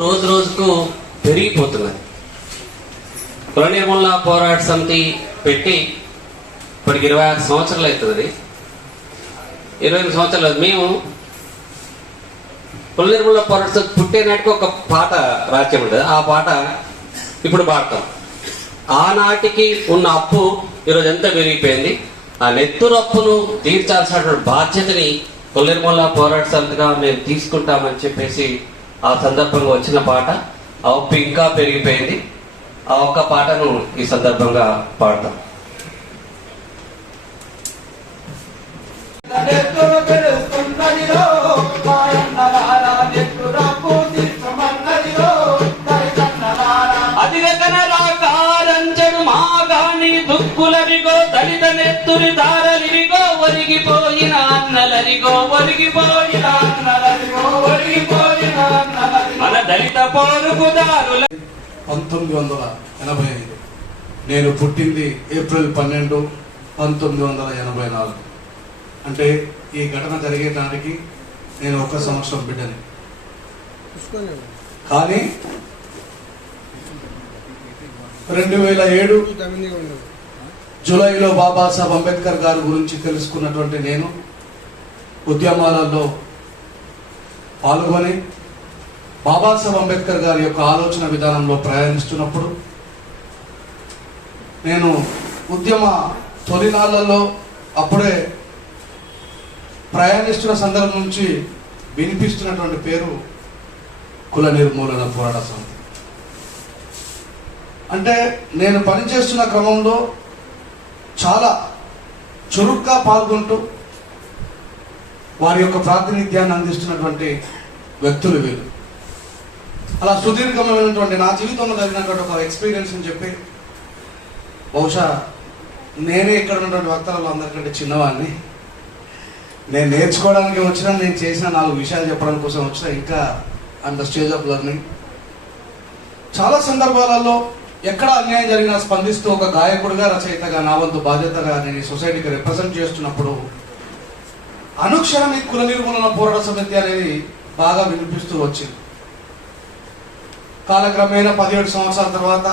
రోజు రోజుకు పెరిగిపోతున్నది. కుల నిర్మూలన పోరాట సమితి పెట్టి ఇప్పటికి ఇరవై ఆరు సంవత్సరాలు అవుతుంది ఇరవై ఎనిమిది సంవత్సరాలు మేము కుల నిర్మూలన పోరాట సమితి పుట్టేనాటికి ఒక పాట రాజ్యం ఉంటుంది. ఆ పాట ఇప్పుడు పాడతాం. ఆనాటికి ఉన్న అప్పు ఈరోజు ఎంత పెరిగిపోయింది? ఆ నెత్తురప్పును తీర్చాల్సినటువంటి బాధ్యతని కుల పోరాట సమితిగా మేము తీసుకుంటామని చెప్పేసి ఆ సందర్భంగా వచ్చిన పాట ఆ అప్పు ఇంకా పెరిగిపోయింది. ఆ ఒక్క పాటను ఈ సందర్భంగా పాడతాం. పంతొమ్మిది వందల ఎనభై ఐదు. నేను పుట్టింది ఏప్రిల్ పన్నెండు పంతొమ్మిది వందల ఎనభై నాలుగు. అంటే ఈ ఘటన జరిగే నాటికి నేను ఒక సంవత్సరం బిడ్డని. కానీ రెండు వేల ఏడు జూలైలో బాబాసాహెబ్ అంబేద్కర్ గారి గురించి తెలుసుకున్నటువంటి నేను ఉద్యమాలలో పాల్గొని బాబాసాహెబ్ అంబేద్కర్ గారి యొక్క ఆలోచన విధానంలో ప్రయాణిస్తున్నప్పుడు నేను ఉద్యమ తొలినాళ్ళలో అప్పుడే ప్రయాణిస్తున్న సందర్భం నుంచి వినిపిస్తున్నటువంటి పేరు కుల నిర్మూలన పోరాట సమితి. అంటే నేను పనిచేస్తున్న క్రమంలో చాలా చురుగ్గా పాల్గొంటూ వారి యొక్క ప్రాతినిధ్యాన్ని అందిస్తున్నటువంటి వ్యక్తులు వీళ్ళు. అలా సుదీర్ఘమైనటువంటి నా జీవితంలో జరిగినటువంటి ఒక ఎక్స్పీరియన్స్ అని చెప్పి బహుశా నేనే ఇక్కడ ఉన్నటువంటి వక్తలలో అందరికంటే చిన్నవాడిని. నేను నేర్చుకోవడానికి వచ్చిన నేను చేసిన నాలుగు విషయాలు చెప్పడానికి కోసం వచ్చిన ఇంకా అంత స్టేజ్ ఆఫ్ లర్నింగ్ చాలా సందర్భాలలో ఎక్కడ అన్యాయం జరిగినా స్పందిస్తూ ఒక గాయకుడిగా రచయితగా నా వంతు బాధ్యతగా నేను సొసైటీకి రిప్రజెంట్ చేస్తున్నప్పుడు అనుక్షణం ఈ కుల నిర్మూలన పోరాట సమితి అనేది బాగా వినిపిస్తూ వచ్చింది. కాలక్రమేణా పదిహేడు సంవత్సరాల తర్వాత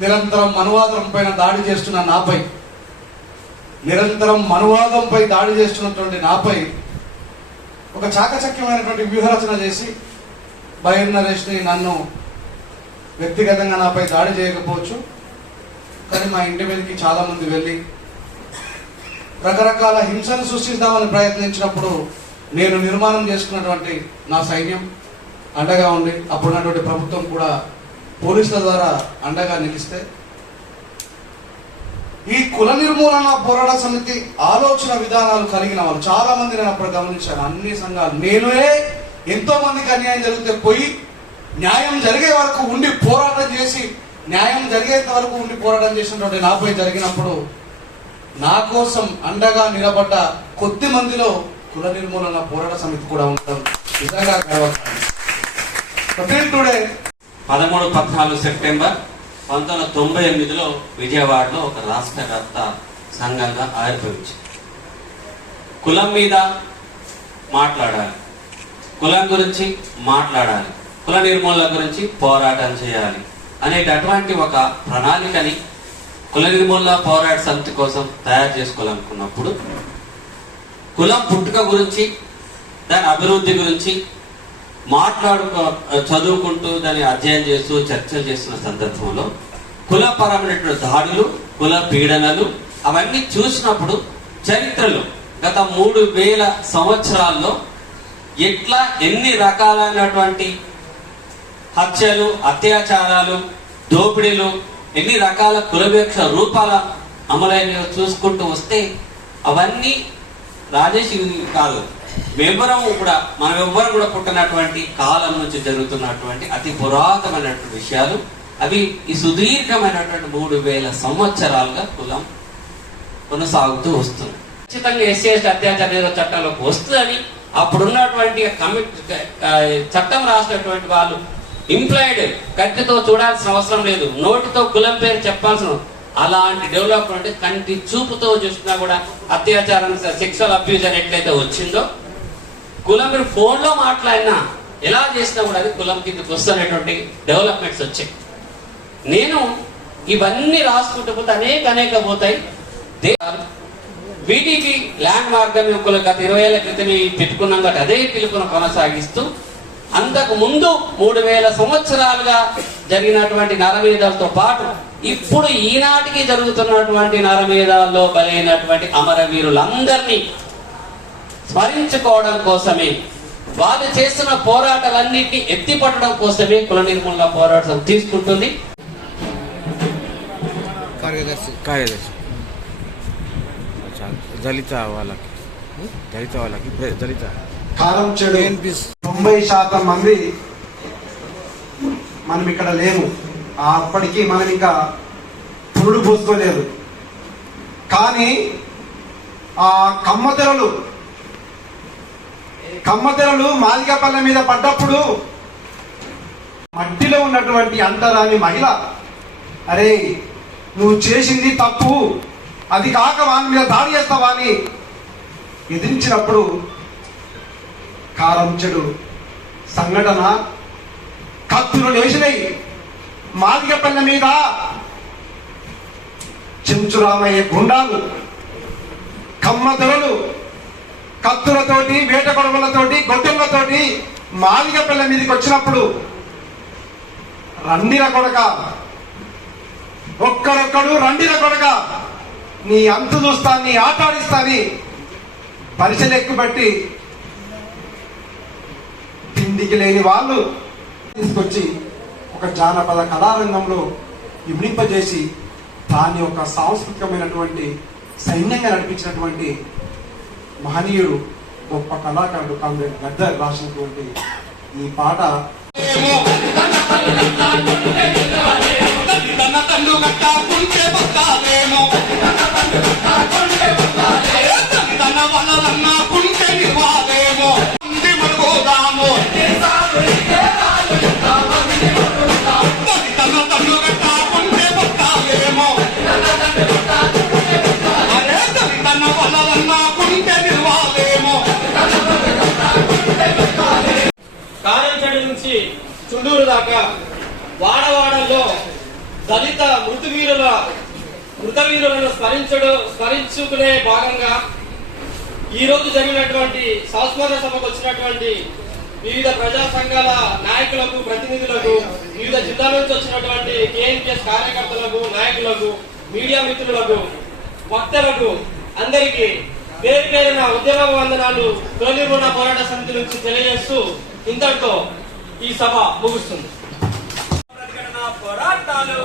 నిరంతరం మనువాదం పైన దాడి చేస్తున్న నాపై నిరంతరం మనువాదంపై దాడి చేస్తున్నటువంటి నాపై ఒక చాకచక్యమైనటువంటి వ్యూహరచన చేసి బైర్ నరేష్ని నన్ను వ్యక్తిగతంగా నాపై దాడి చేయకపోవచ్చు. కానీ మా ఇంటి మీదకి చాలామంది వెళ్ళి రకరకాల హింసను సృష్టిస్తామని ప్రయత్నించినప్పుడు నేను నిర్మాణం చేసుకున్నటువంటి నా సైన్యం అండగా ఉండి అప్పుడున్నటువంటి ప్రభుత్వం కూడా పోలీసుల ద్వారా అండగా నిలిస్తే ఈ కుల నిర్మూలన పోరాట సమితి ఆలోచన విధానాలు కలిగిన వాళ్ళు చాలా మంది నేను అప్పుడు గమనించాను అన్ని సంఘాలు నేనే ఎంతో మందికి అన్యాయం జరిగితే పోయి న్యాయం జరిగే వరకు ఉండి పోరాటం చేసి న్యాయం జరిగేంత వరకు ఉండి పోరాటం చేసినటువంటి నాపై జరిగినప్పుడు నా కోసం అండగా నిలబడ్డ కొద్ది మందిలో కుల నిర్మూలన పోరాట సమితి కూడా ఉండడం నిజంగా గర్వకారణం. Today, పదమూడు పద్నాలుగు సెప్టెంబర్ పంతొమ్మిది వందల తొంభై ఎనిమిదిలో విజయవాడలో ఒక రాష్ట్ర వ్యాప్త సంఘంగా ఆవిర్భవించింది కులం మీద మాట్లాడాలి. కులం గురించి మాట్లాడాలి. కుల నిర్మూలన గురించి పోరాటం చేయాలి అనేటటువంటి ఒక ప్రణాళికని కుల నిర్మూలన పోరాట సమితి కోసం తయారు చేసుకోవాలనుకున్నప్పుడు కులం పుట్టుక గురించి దాని అభివృద్ధి గురించి మాట్లాడుకో చదువుకుంటూ దాన్ని అధ్యయనం చేస్తూ చర్చలు చేస్తున్న సందర్భంలో కులపరమైనటువంటి దాడులు కుల పీడనలు అవన్నీ చూసినప్పుడు చరిత్రలో గత మూడు వేల సంవత్సరాల్లో ఎట్లా ఎన్ని రకాలైనటువంటి హత్యలు అత్యాచారాలు దోపిడీలు ఎన్ని రకాల కులవేక్ష రూపాల అమలైన చూసుకుంటూ వస్తే అవన్నీ రాజేష్ కాదు. మేమెవ్వరం కూడా మనం ఎవ్వరం కూడా పుట్టినటువంటి కాలం నుంచి జరుగుతున్నటువంటి అతి పురాతనమైనటువంటి విషయాలు. అవి ఈ సుదీర్ఘమైనటువంటి మూడు వేల సంవత్సరాలుగా కులం కొనసాగుతూ వస్తుంది. ఖచ్చితంగా ఎస్సీ ఎస్టీ అత్యాచార నిరోధ చట్టాలకు వస్తుందని అప్పుడున్నటువంటి కమిట్ చట్టం రాసినటువంటి వాళ్ళు ఇంప్లాయిడ్ కత్తితో చూడాల్సిన అవసరం లేదు. నోటితో కులం పేరు చెప్పాల్సిన అలాంటి డెవలప్మెంట్ కంటి చూపుతో చూసినా కూడా అత్యాచారం సెక్షువల్ అబ్యూజర్ ఎట్లయితే వచ్చిందో కులం మీరు ఫోన్లో మాట్లాడినా ఎలా చేసినా కూడా అది కులం కిందకి వస్తున్నటువంటి డెవలప్మెంట్స్ వచ్చాయి. నేను ఇవన్నీ రాసుకుంటూ పోతే అనేక అనేక పోతాయి. వీటికి ల్యాండ్ మార్గం ఒక గత ఇరవై ఏళ్ళ క్రితం పెట్టుకున్నాం కాబట్టి అదే పిలుపును కొనసాగిస్తూ అంతకు ముందు మూడు వేల సంవత్సరాలుగా జరిగినటువంటి నరమేధాలతో పాటు ఇప్పుడు ఈనాటికి జరుగుతున్నటువంటి నరమేధాల్లో బలైనటువంటి అమరవీరులందరినీ స్మరించుకోవడం కోసమే. వాళ్ళు చేస్తున్న పోరాటాలన్నింటినీ ఎత్తిపట్టడం కోసమే కుల నిర్మూలన పోరాటం తీసుకుంటుంది. కార్యదర్శి. కార్యదర్శి. దళిత వాళ్ళకి. దళిత వాళ్ళకి. దళిత. కారం చెడు. తొంభై శాతం మంది మనం ఇక్కడ లేము. అప్పటికి మనం ఇంకా పురుడు పోసుకోలేదు. కానీ ఆ కమ్మతెరలు కమ్మతెరలు మాలికపల్లె మీద పడ్డప్పుడు మట్టిలో ఉన్నటువంటి అంటరాని మహిళ అరే నువ్వు చేసింది తప్పు అది కాక వాని మీద దాడి చేస్తావా అని ఎదిరించినప్పుడు కారం చెడు సంఘటన కత్తులు లేచినాయి. మాదిగపల్లె మీద చెంచురామయ్య గుండాలు కమ్మదొరలు కత్తులతోటి వేట కొడవలతోటి మామిగ పిల్ల మీదకి వచ్చినప్పుడు రండిన కొడక ఒక్కడొక్కడు రండిన కొడక నీ అంతు చూస్తా నీ ఆటాడిస్తాని పరిచలెక్కు ఎక్కుబట్టి తిండికి లేని వాళ్ళు తీసుకొచ్చి ఒక జానపద కళారంగంలో ఇమిడింపజేసి దాన్ని ఒక సాంస్కృతికమైనటువంటి సైన్యంగా నడిపించినటువంటి మహనీయుడు గొప్ప కళాకారుడు కామ్రేడ్ గద్దర్ రాసినటువంటి ఈ పాట తన తల్లు కట్టాకుంటే బతాలేమో నుంచి చుండూరు దాకా వాడవాడల్లో దళిత మృతువీరుల మృతవీరులను స్మరించడం స్మరించుకునే భాగంగా ఈ రోజు జరిగినటువంటి సంస్మరణ సభకు వచ్చినటువంటి వివిధ ప్రజా సంఘాల నాయకులకు ప్రతినిధులకు వివిధ జిల్లాల నుంచి వచ్చినటువంటి కేఎన్పిఎస్ కార్యకర్తలకు నాయకులకు మీడియా మిత్రులకు వక్తలకు అందరికీ పేరు పేరిన ఉద్యమ వందనాలు తొలి రుణ పోరాట సమితి నుంచి తెలియజేస్తూ ఇంతటితో ఈ సభ ముగుస్తుంది. పోరాటాలు.